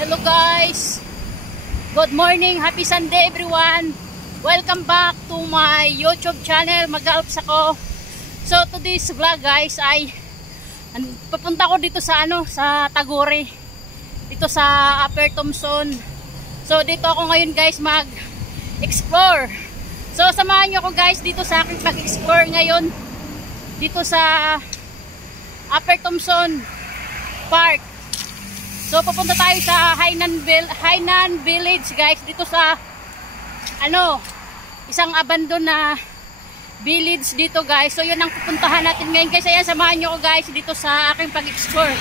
Hello guys, good morning, happy Sunday everyone. Welcome back to my YouTube channel. Mag-alps ako. So today's vlog guys ay papunta ko dito sa sa Tagore, dito sa Upper Thompson. So dito ako ngayon guys mag-explore. So samahan niyo ako guys dito sa aking pag-explore ngayon dito sa Upper Thompson Park. So papunta tayo sa Hainan Village guys, dito sa isang abandon na village dito guys. So yun ang pupuntahan natin ngayon guys. Ayan, samahan nyo ko guys dito sa aking pag-explore.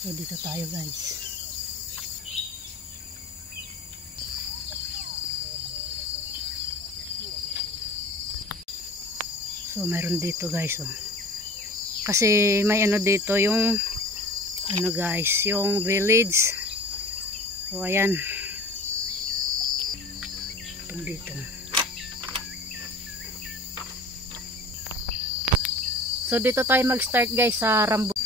So dito tayo guys. So mayroon dito guys kasi may dito yung guys, yung village. So ayan. Itong dito. So dito tayo mag-start guys sa rambutan.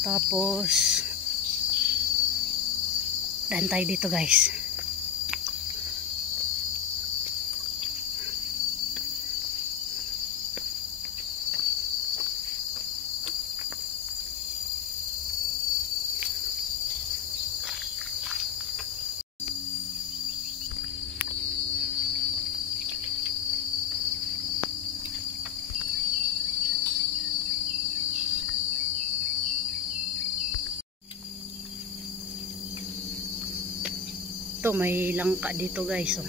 Tapos daan tayo dito guys. Ito may langka dito guys.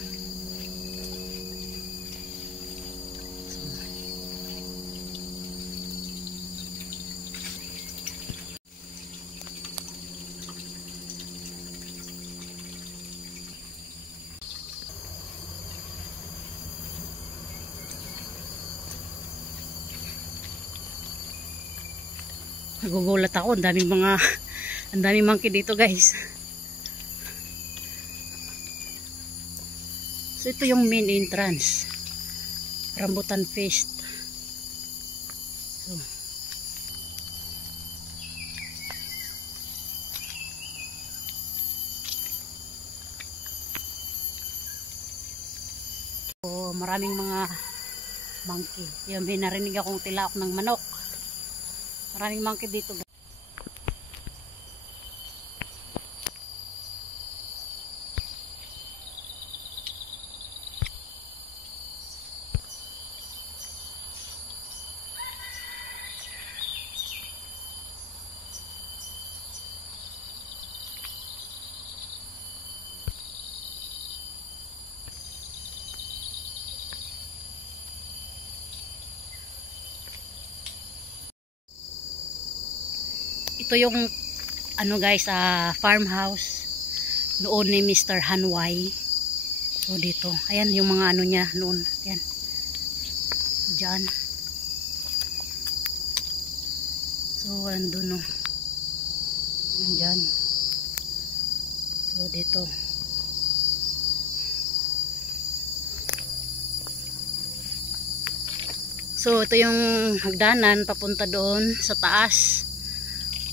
Nagugulat ako, ang daming monkey dito guys. So ito yung main entrance, Rambutan Fest. So maraming mga monkey. Yung may narinig akong tilaok ng manok. Maraming monkey dito. Ito yung guys, farmhouse noon ni Mr. Hanway. So dito, ayan yung mga niya noon. Ayan. Diyan. So andun Diyan. So dito. So ito yung hagdanan papunta doon sa taas.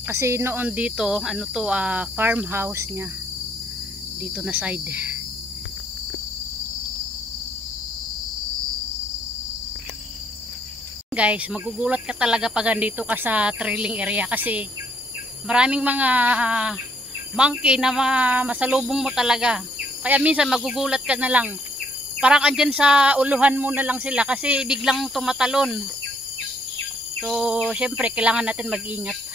Kasi noon dito, farmhouse niya. Dito na side. Guys, magugulat ka talaga pag andito ka sa trailing area kasi maraming mga monkey na masalubong mo talaga. Kaya minsan magugulat ka na lang. Parang andyan sa uluhan mo na lang sila kasi biglang tumatalon. So, syempre kailangan natin mag-ingat.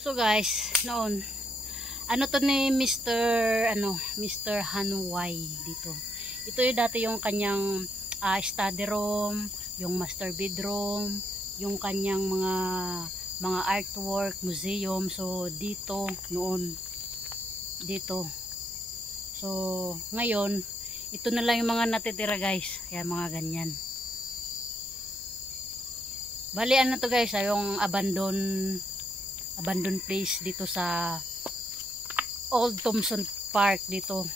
So guys, noon to ni Mr. Hanway dito. Ito yung dati yung kanyang study room, yung master bedroom, yung kanyang mga artwork, museum. So dito noon dito. So ngayon ito na lang yung mga natitira guys. Kaya mga ganyan. Bali ano to guys, yung abandoned place dito sa Old Thompson Park dito.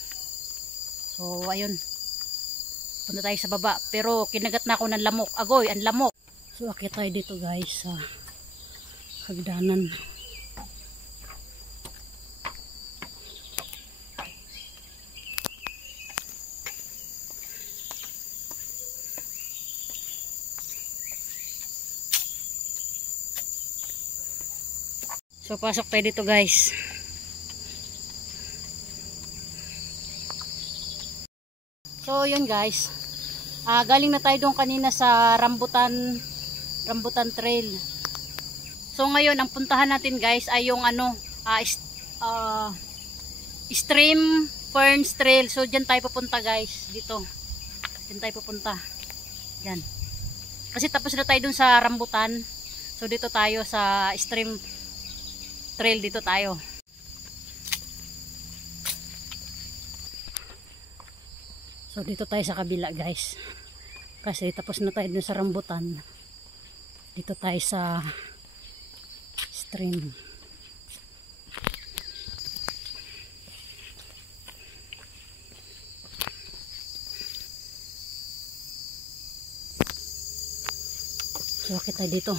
So ayun. Punta tayo sa baba. Pero kinagat na ako ng lamok. Agoy, ang lamok. So akit tayo dito guys sa hagdanan. So pasok tayo dito guys. So yun guys. Galing na tayo doon kanina sa Rambutan Trail. So ngayon ang puntahan natin guys ay yung Stream Ferns Trail. So diyan tayo pupunta guys, dito. Diyan tayo pupunta. Diyan. Kasi tapos na tayo doon sa Rambutan. So dito tayo sa Stream Trail, dito tayo. So dito tayo sa kabila guys. Kasi tapos na tayo dun sa Rambutan. Dito tayo sa stream. So kita dito.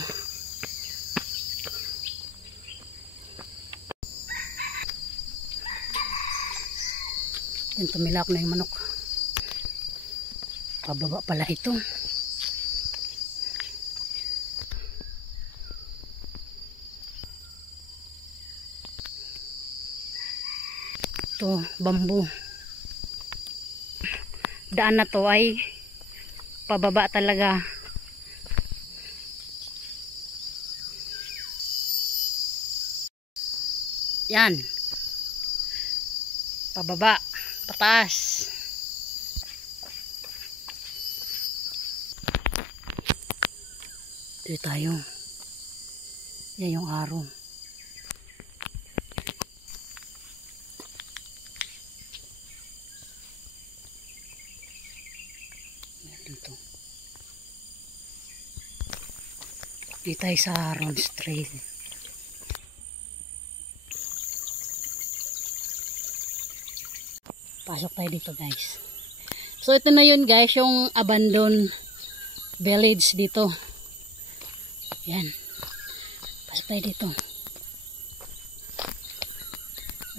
Yan, tumilak na yung manok. Pababa pala ito. Ito, bamboo. Daan na to ay pababa talaga. Yan. Pababa. Pataas. Dito tayo. Yan yung araw. Dito. Dito tayo sa Rounds Trail. Pasok tayo dito guys. So ito na yun guys, yung abandoned village dito. Yan. Pasok tayo dito.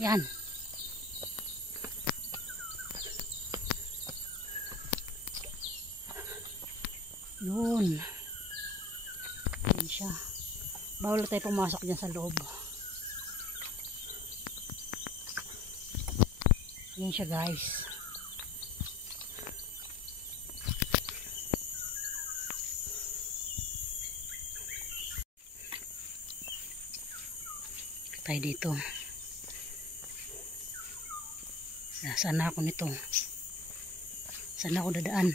Yan. Yun. Yan siya. Bawal tayo pumasok dyan sa loob. Yan siya guys. Tayo dito. Sana ako nito. Sana ako dadaan.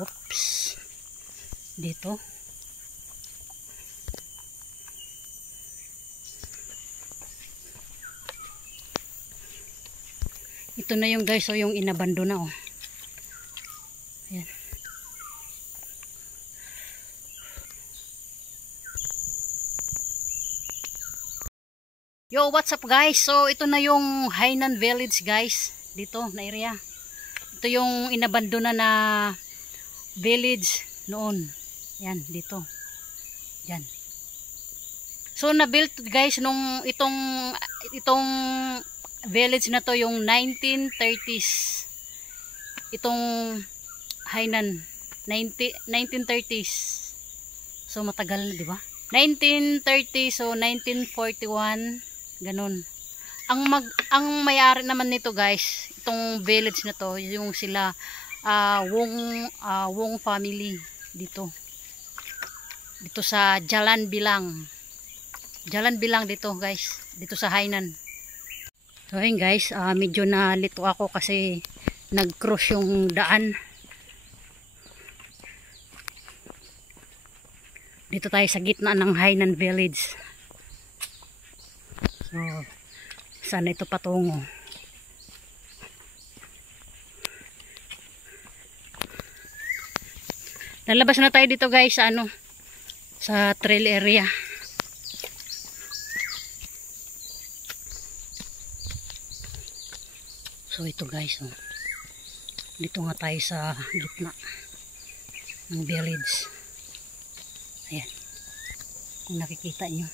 Oops. Dito. Ito na yung guys, so yung inabando na oh. Ayan. Yo, what's up guys? So ito na yung Hainan Village guys, dito na area. Ito yung inabando na village noon. Yan, dito. Yan. So na-built guys nung itong village na to yung 1930s. Itong Hainan 1930s. So matagal na, di ba? 1930 so 1941 ganun. Ang may-ari naman nito guys, itong village na to, yung sila Wong family dito. Dito sa Jalan Bilang. Jalan Bilang dito guys, dito sa Hainan. So ayun guys, medyo nalito ako kasi nag-cross yung daan. Dito tayo sa gitna ng Hainan Village. So, saan ito patungo? Lalabas na tayo dito guys sa ano, sa trail area. So ito guys, oh. Dito nga tayo sa gitna ng village. Ayan, kung nakikita nyo.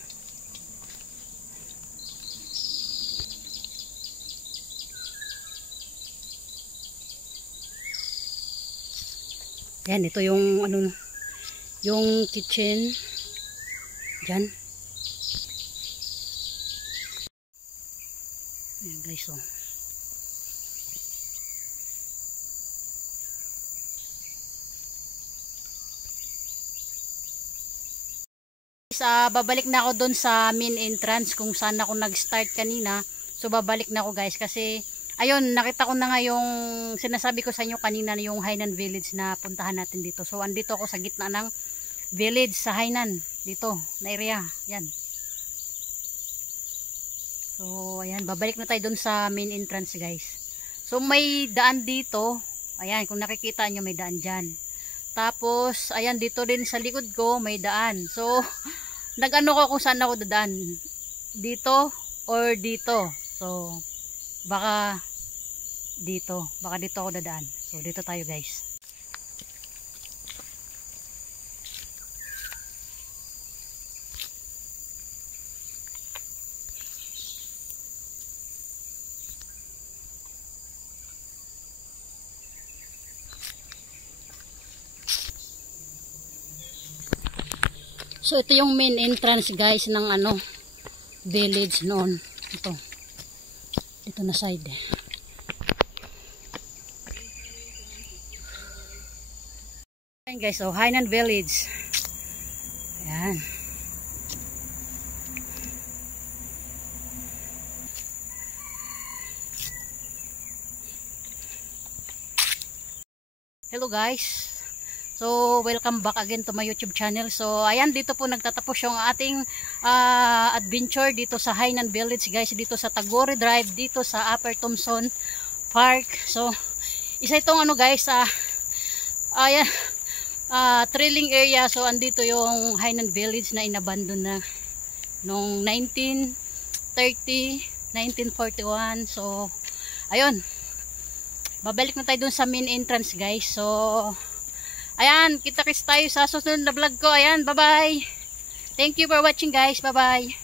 Ayan, ito yung ano, yung kitchen dyan. Ayan guys, oh. Babalik na ako doon sa main entrance kung saan ako nag-start kanina. So babalik na ako guys kasi ayun, nakita ko na nga yung sinasabi ko sa inyo kanina na yung Hainan Village na puntahan natin dito. So andito ako sa gitna ng village sa Hainan dito na area. Yan. So ayan, babalik na tayo doon sa main entrance guys. So may daan dito. Ayan, kung nakikita nyo may daan dyan. Tapos ayan, dito din sa likod ko may daan. So nag-ano ko kung saan ako dadaan, dito or dito. So baka dito ako dadaan. So dito tayo guys. So ito yung main entrance guys ng ano, village noon. Ito. Dito na side. Ayan guys, so Hainan Village. Ayan. Hello guys. So, welcome back again to my YouTube channel. So, ayan, dito po nagtatapos yung ating adventure dito sa Hainan Village, guys. Dito sa Tagore Drive, dito sa Upper Thompson Park. So, isa itong ano, guys, ayan, trailing area. So, andito yung Hainan Village na inabandon na noong 1930, 1941. So, ayun. Babalik na tayo dun sa main entrance, guys. So, ayan, kita-kits tayo sa susunod na vlog ko. Ayan, bye-bye. Thank you for watching guys. Bye-bye.